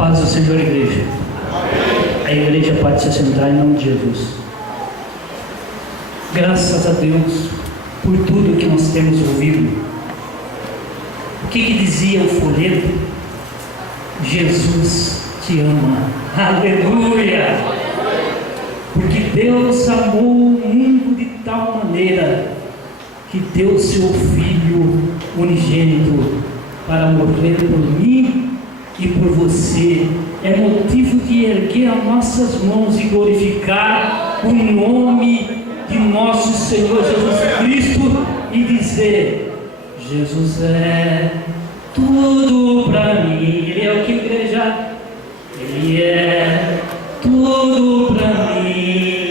paz do Senhor, igreja. A igreja pode se assentar em nome de Jesus. Graças a Deus por tudo que nós temos ouvido. O que dizia o folheto? Jesus te ama. Aleluia! Porque Deus amou o mundo de tal maneira que deu seu Filho unigênito para morrer por mim e por você. É motivo de erguer as nossas mãos e glorificar o nome de nosso Senhor Jesus Cristo e dizer: Jesus é tudo para mim. Ele é o que, igreja? Ele é tudo para mim.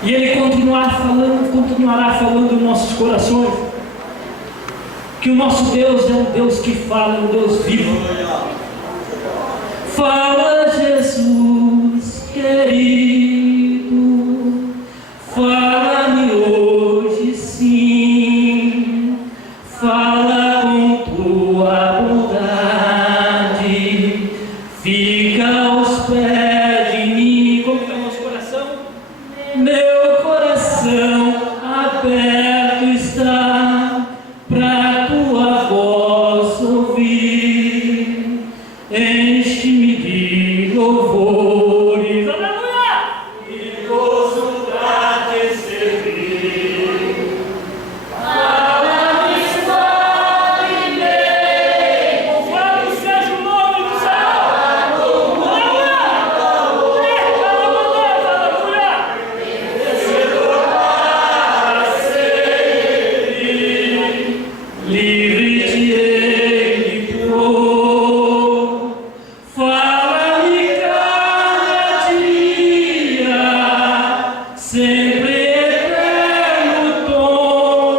E Ele continuará falando em nossos corações, que o nosso Deus é um Deus que fala, é um Deus vivo. Fala, Jesus querido, fala-me hoje sim, fala com tua bondade, fica aos pés de mim. Como é o nosso coração? Meu coração aberto está para tua voz ouvir. Enche-me de louvores, aleluia, e gozo pra te servir. Fala-me, fale-me, louvado seja o nome do Senhor. Livre te hei de pôr, fala-me cada dia, sempre eterno tom.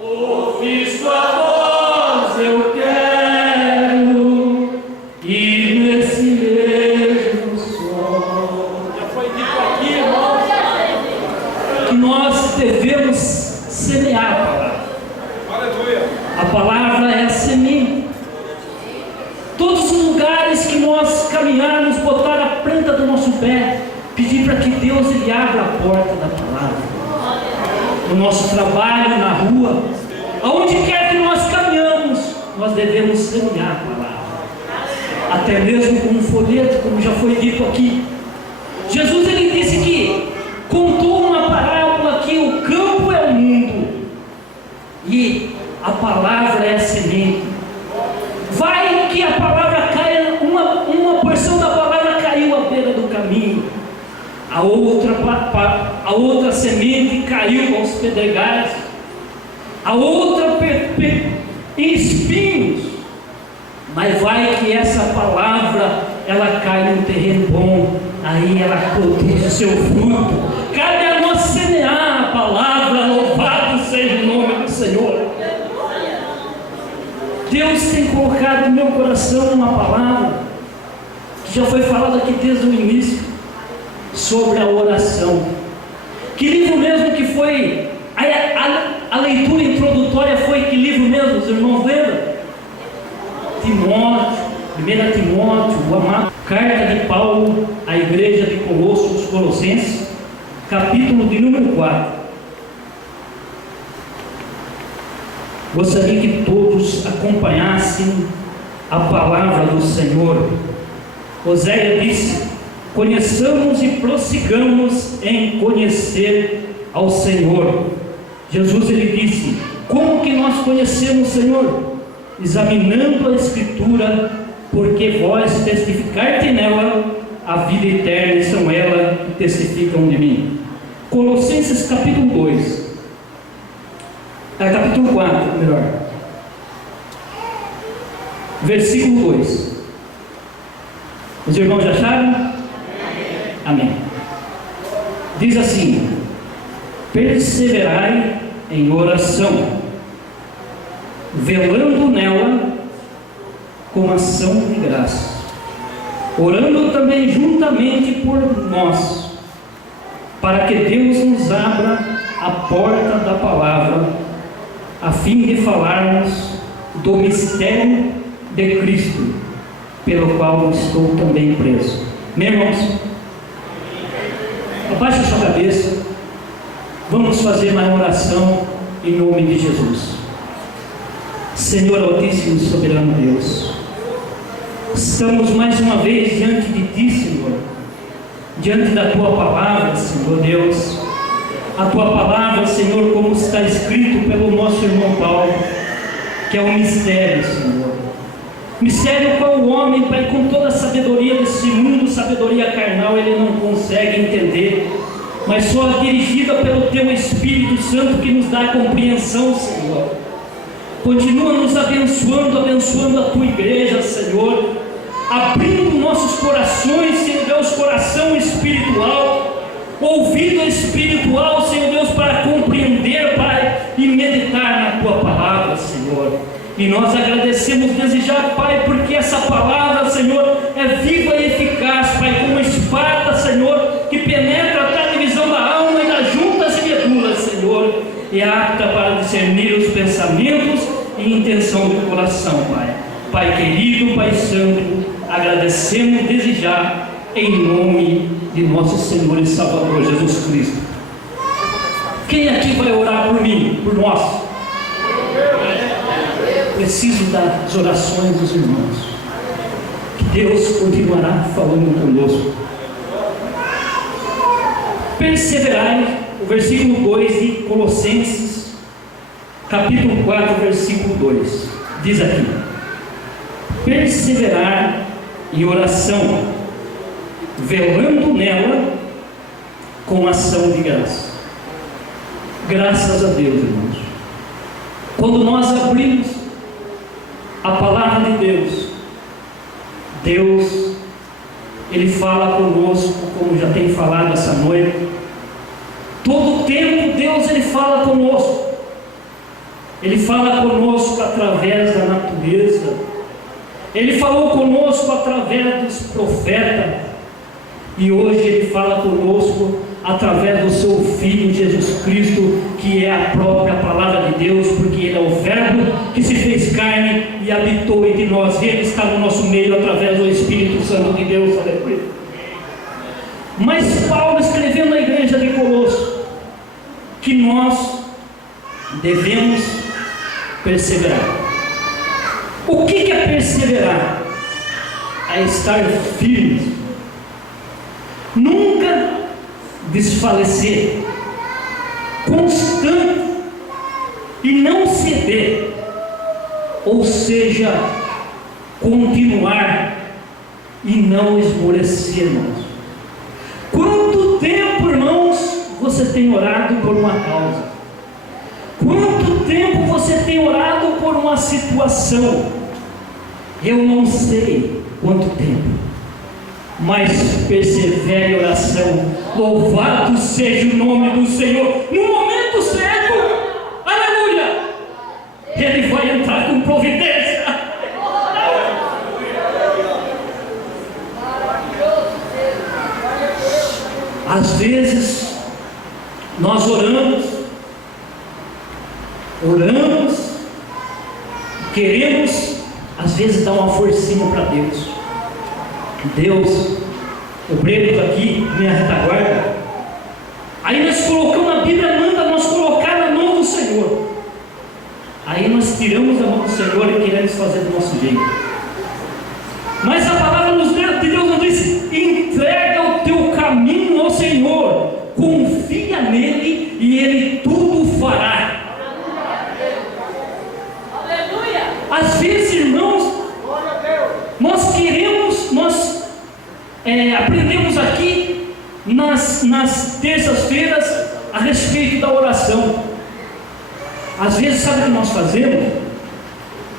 Ouvir sua voz eu quero, e nesse mesmo som. Já foi dito aqui, irmãos, que nós devemos semear a palavra. A palavra é a semente. Todos os lugares que nós caminharmos, botar a planta do nosso pé, pedir para que Deus Ele abra a porta da palavra. No nosso trabalho, na rua, aonde quer que nós caminhamos, nós devemos semear a palavra. Até mesmo com um folheto, como já foi dito aqui. Jesus Ele disse que contou uma parábola que o campo é o mundo e a palavra é a semente. Vai que a palavra caia, uma porção da palavra caiu à beira do caminho, a outra semente caiu aos pedregais, a outra em espinhos. Mas vai que essa palavra ela cai num terreno bom, aí ela produz o seu fruto. Cabe a nós semear a palavra. Louvado seja o nome do Senhor. Deus tem colocado no meu coração uma palavra que já foi falada aqui desde o início, sobre a oração. Que livro mesmo que foi? A leitura introdutória foi que livro mesmo, os irmãos lembram? Timóteo, 1 Timóteo, o amado. Carta de Paulo à igreja de Colossos, Colossenses, capítulo de número 4. Gostaria que todos acompanhassem a palavra do Senhor. Oséias disse: conheçamos e prossigamos em conhecer ao Senhor. Jesus Ele disse: como que nós conhecemos o Senhor? Examinando a Escritura, porque vós testificarte nela a vida eterna, e são ela que testificam de mim. Colossenses capítulo 2. Capítulo 4, melhor. Versículo 2. Os irmãos já acharam? Amém. Diz assim: perseverai em oração, velando nela com ação de graça, orando também juntamente por nós, para que Deus nos abra a porta da palavra, a fim de falarmos do mistério de Cristo, pelo qual estou também preso. Meus irmãos, abaixe a sua cabeça, vamos fazer uma oração em nome de Jesus. Senhor Altíssimo, Soberano Deus, estamos mais uma vez diante de Ti, Senhor, diante da Tua palavra, Senhor Deus. A Tua palavra, Senhor, como está escrito pelo nosso irmão Paulo, que é um mistério, Senhor. Mistério qual o homem, Pai, com toda a sabedoria desse mundo, sabedoria carnal, ele não consegue entender, mas só dirigida pelo Teu Espírito Santo que nos dá a compreensão, Senhor. Continua nos abençoando, abençoando a Tua igreja, Senhor, abrindo nossos corações, Senhor Deus, coração espiritual, ouvido espiritual, Senhor Deus, para compreender, Pai, e meditar na Tua palavra, Senhor. E nós agradecemos desde já, Pai, porque essa palavra, Senhor, é viva e eficaz, Pai, como uma espada, Senhor, que penetra até a divisão da alma e das juntas e medulas, Senhor, e é apta para discernir os pensamentos e intenção do coração, Pai. Pai querido, Pai santo, agradecemos desde já, em nome de nosso Senhor e Salvador Jesus Cristo. Quem aqui vai orar por mim, por nós? Preciso das orações dos irmãos, que Deus continuará falando conosco. Perseverai, o versículo 2 de Colossenses, capítulo 4, versículo 2, diz aqui: perseverar em oração, velando nela com ação de graça. Graças a Deus, irmãos. Quando nós abrimos a palavra de Deus, Deus, Ele fala conosco, como já tem falado essa noite. Todo o tempo Deus, Ele fala conosco. Ele fala conosco através da natureza. Ele falou conosco através dos profetas. E hoje Ele fala conosco através do Seu Filho Jesus Cristo, que é a própria palavra de Deus, porque Ele é o Verbo que se fez carne e habitou entre nós. Ele está no nosso meio através do Espírito Santo de Deus. Aleluia. Mas Paulo, escrevendo à igreja de Colosso, que nós devemos perseverar. O que é perseverar? É estar firmes, nunca desfalecer, constante e não ceder, ou seja, continuar e não esmorecer, irmãos. Quanto tempo, irmãos, você tem orado por uma causa? Quanto tempo você tem orado por uma situação? Eu não sei quanto tempo, mas persevere em oração. Louvado seja o nome do Senhor. No momento certo, aleluia, Ele vai entrar com providência. Às vezes nós oramos, queremos às vezes dar uma forcinha para Deus. Deus, obreiros aqui, minha retaguarda, aí nós colocamos a Bíblia, manda nós colocar na mão do Senhor. Aí nós tiramos a mão do Senhor e queremos fazer do nosso jeito. Mas a palavra de Deus nos diz: entrega o teu caminho ao Senhor, confia nele e Ele tudo fará. Aleluia! Às vezes, irmãos, nós queremos, aprendemos aqui nas terças-feiras a respeito da oração. Às vezes, sabe o que nós fazemos?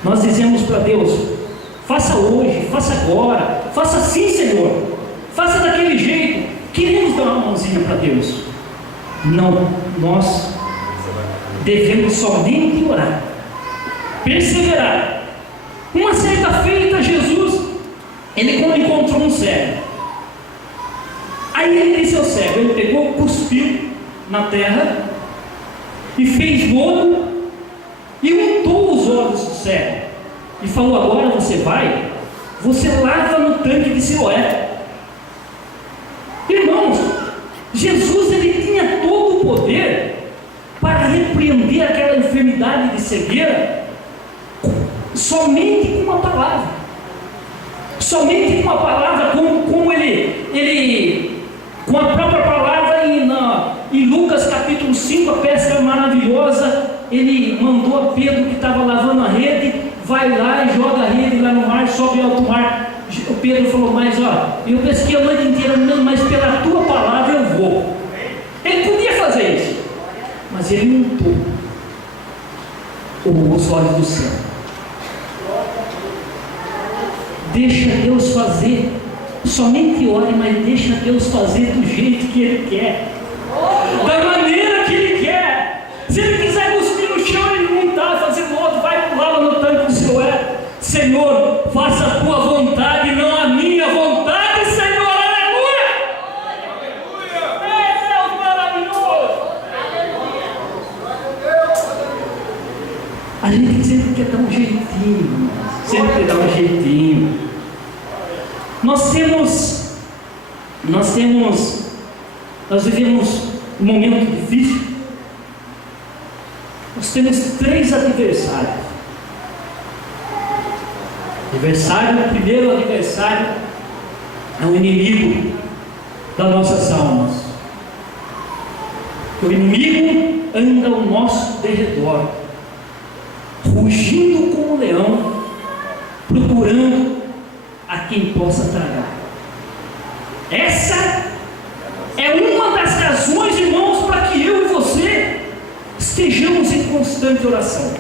Nós dizemos para Deus: faça hoje, faça agora, faça assim, Senhor, faça daquele jeito. Queremos dar uma mãozinha para Deus. Não, nós devemos somente orar, perseverar. Uma certa feita, Jesus, ele encontrou um cego. Aí ele disse ao cego, ele pegou, cuspiu na terra e fez lodo e untou os olhos do cego e falou: agora você vai, você lava no tanque de Siloé. Irmãos, Jesus, ele tinha todo o poder para repreender aquela enfermidade de cegueira somente com uma palavra. Somente com uma palavra, como ele com a própria palavra em Lucas capítulo 5, a pesca maravilhosa, ele mandou a Pedro, que estava lavando a rede: vai lá e joga a rede lá no mar, sobe ao alto mar. O Pedro falou: mas eu pesquei a noite inteira, mas pela tua palavra eu vou. Ele podia fazer isso, mas ele untou os olhos do céu. Deixa Deus fazer. Somente ore, mas deixa Deus fazer do jeito que Ele quer, da maneira que Ele quer. Se Ele quiser cuspir no chão, Ele montar, fazer lodo, vai pular lá no tanque do Siloé. Senhor, faça a tua vontade, não a minha vontade, Senhor. Aleluia! É Deus maravilhoso! A gente sempre quer dar um jeitinho, sempre quer dar um jeitinho. Nós vivemos um momento difícil. Nós temos 3 adversários. O primeiro adversário é o inimigo das nossas almas. O inimigo anda ao nosso derredor, rugindo como um leão, procurando a quem possa tragar. Essa é uma das razões, irmãos, para que eu e você estejamos em constante oração.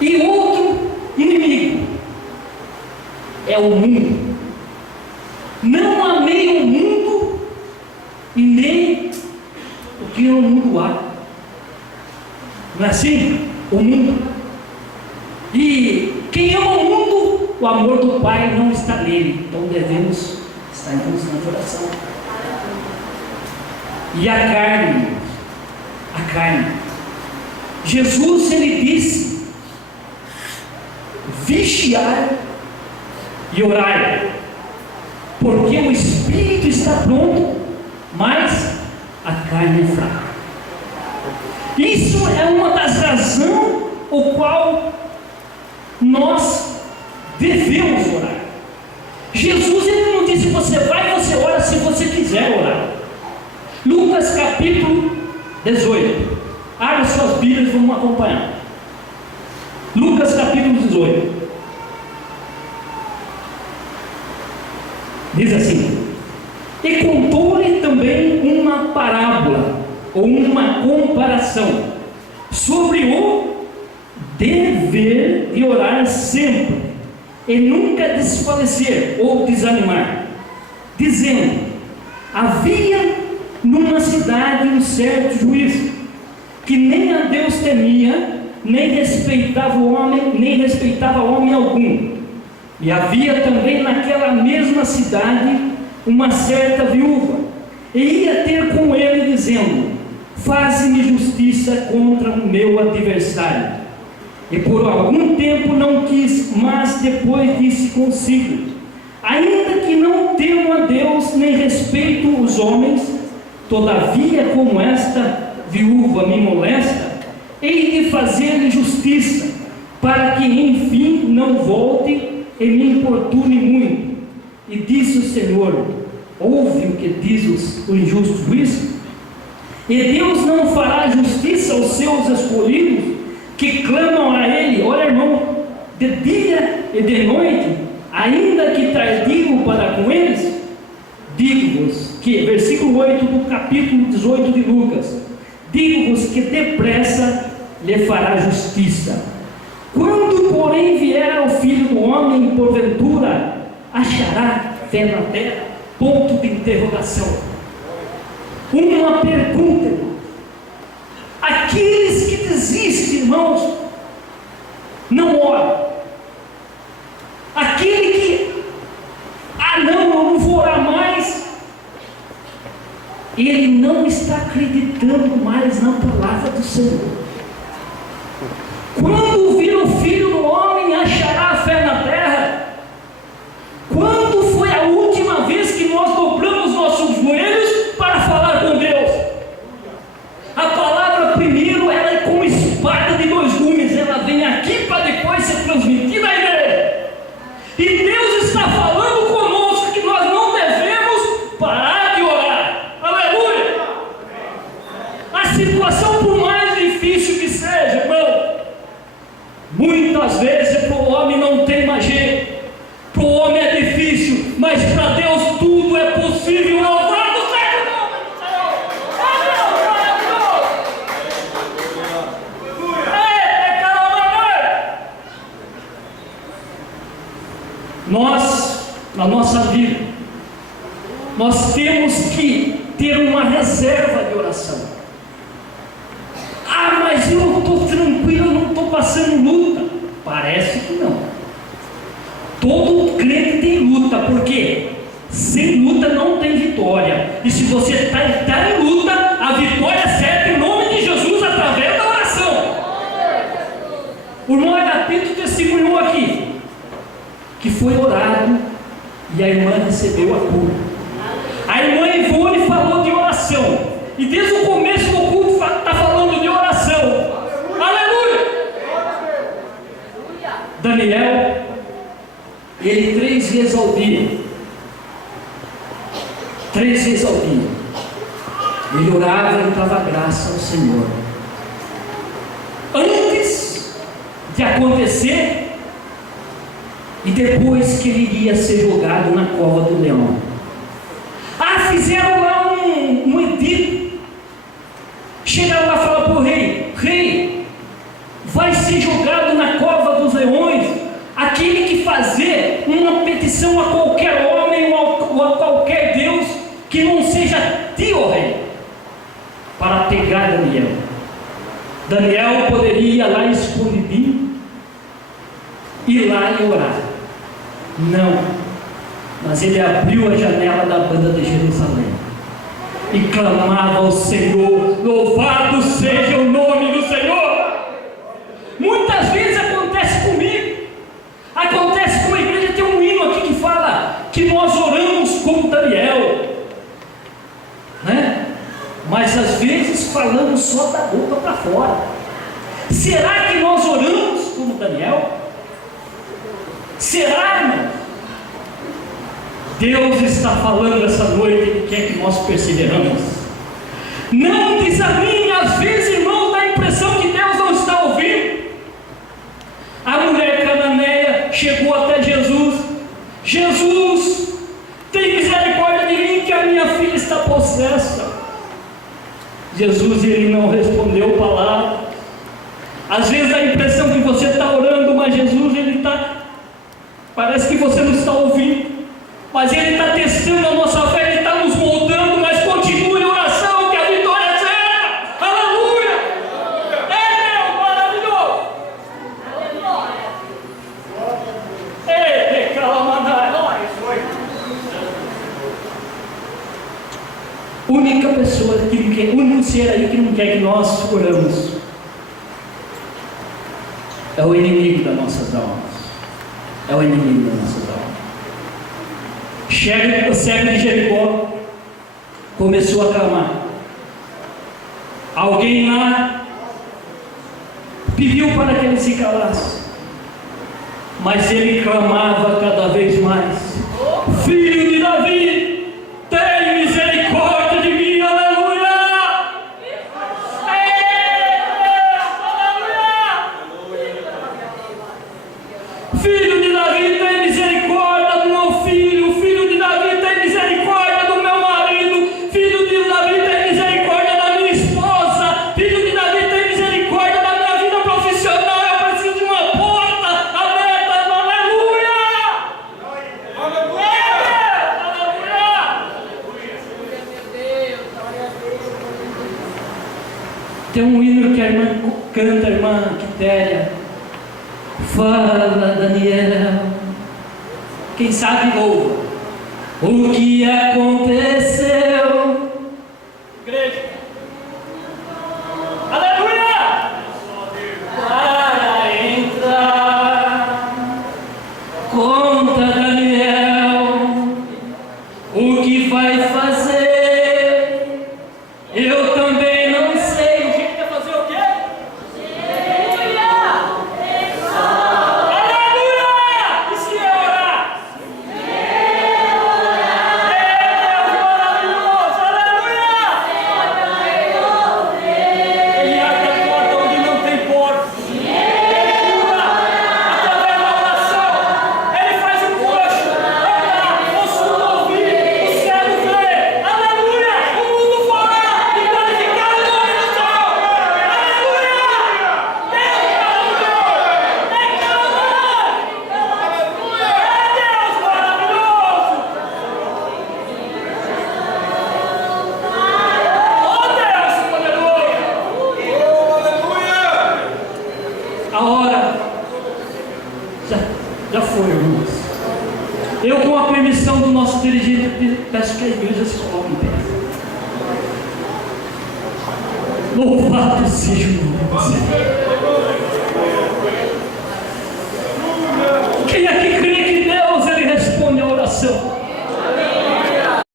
E outro inimigo é o mundo. Não amei o mundo e nem o que no mundo há. Não é assim? O mundo. E quem ama o mundo, o amor do Pai não está nele. Então devemos estar em constante oração. E a carne. Jesus, ele disse: vigiai e orai, porque o espírito está pronto, mas a carne é fraca. Isso é uma das razões o qual nós devemos orar. Jesus, ele não disse: você vai e você ora se você quiser orar. Lucas capítulo 18. Abra suas Bíblias e vamos acompanhar. Lucas capítulo 18. Diz assim: e contou-lhe também uma parábola, ou uma comparação, sobre o dever de orar sempre, e nunca desfalecer ou desanimar, dizendo: havia numa cidade um certo juiz, que nem a Deus temia, nem respeitava homem algum. E havia também naquela mesma cidade uma certa viúva, e ia ter com ele, dizendo: faze-me justiça contra o meu adversário. E por algum tempo não quis, mas depois disse consigo: ainda que não temo a Deus, nem respeito os homens, todavia, como esta viúva me molesta, hei de fazer-lhe justiça, para que enfim não volte e me importune muito. E disse o Senhor: ouve o que diz o injusto juiz? E Deus não fará justiça aos seus escolhidos, que clamam a Ele, olha, irmão, de dia e de noite, ainda que tardio para com eles? Digo-vos que, versículo 8 do capítulo 18 de Lucas: digo-vos que depressa lhe fará justiça. Quando, porém, vier ao Filho do Homem, porventura achará fé na terra? Ponto de interrogação. Uma pergunta, irmão. Aqueles que desistem, irmãos, não oram. Aquele que, não, eu não vou orar mais, ele não está acreditando mais na palavra do Senhor. Quando vir o Filho do Homem, achará fé na terra? Quando foi a última vez que nós dobramos nossos joelhos para falar com Deus? A palavra primeiro, ela é como espada de dois gumes, ela vem aqui para depois ser transmitida à igreja. E Deus está falando conosco que nós não devemos parar de orar. Aleluia! A situação, por mais difícil que seja, irmão, muitas vezes para o homem não tem mais jeito, para o homem é difícil, mas para Deus tudo é possível. Louvado seja o nome do Senhor! Nós, na nossa vida, nós temos que ter uma reserva de oração. Mas eu estou tranquilo, eu não estou passando luta. Parece que não. Todo crente tem luta, porque sem luta não tem vitória. E se você está em luta, a vitória é certa em nome de Jesus, através da oração. O irmão Agapito testemunhou aqui que foi orado e a irmã recebeu a cura. A irmã Ivone falou de oração, e desde o começo do culto está falando de oração. Aleluia! Daniel, ele 3 vezes ao dia, ele orava e dava graça ao Senhor. Antes de acontecer e depois que ele iria ser jogado na cova do leão. Fizeram lá um edito. Chegaram lá e falaram para o rei: rei, vai ser jogado na cova dos leões aquele que fazer uma petição a qualquer homem ou a qualquer Deus que não seja ti, ó rei, para pegar Daniel. Daniel poderia ir lá escondidinho, ir lá e orar. Não, mas ele abriu a janela da banda de Jerusalém e clamava ao Senhor: louvado seja o nome do Senhor. Muitas vezes acontece comigo, acontece com a igreja. Tem um hino aqui que fala que nós oramos como Daniel, né? Mas às vezes falamos só da boca para fora. Será que nós oramos como Daniel? Será, irmão? Deus está falando essa noite e quer que nós perseveramos. Não desanime. Às vezes, irmãos, dá a impressão que Deus não está ouvindo. A mulher cananeia chegou até Jesus: Jesus, tem misericórdia de mim, que a minha filha está possessa. Jesus, ele não respondeu palavra. Às vezes dá a impressão que você está orando, mas Jesus, ele está, parece que você não está ouvindo. Mas ele está testando a nossa fé, ele está nos moldando, mas continue a oração, que a vitória é certa. Aleluia! É Deus maravilhoso! Ei, calamanai! Única pessoa que não quer, único ser aí que não quer que nós oramos é o inimigo das nossas almas. É o inimigo das nossas almas. O cego de Jericó começou a clamar. Alguém lá pediu para que ele se calasse, mas ele clamava cada vez mais: Filho de Davi, tem misericórdia de mim. Aleluia! Filho de Davi, tem misericórdia do meu filho. Filho de Davi, tem misericórdia do meu marido. Filho de Davi, tem misericórdia da minha esposa. Filho de Davi, tem misericórdia da minha vida profissional. Eu preciso de uma porta. canta a irmã Quitéria. Fala, Daniel. Quem sabe louva. O que aconteceu? Igreja. Aleluia! Para entrar. Conta, Daniel. O que vai fazer? Eu também não sei. O que vai fazer o quê? A hora já foi, irmãos. Eu, com a permissão do nosso dirigente, peço que a igreja se coloque em pé. Louvado seja o nome do Senhor.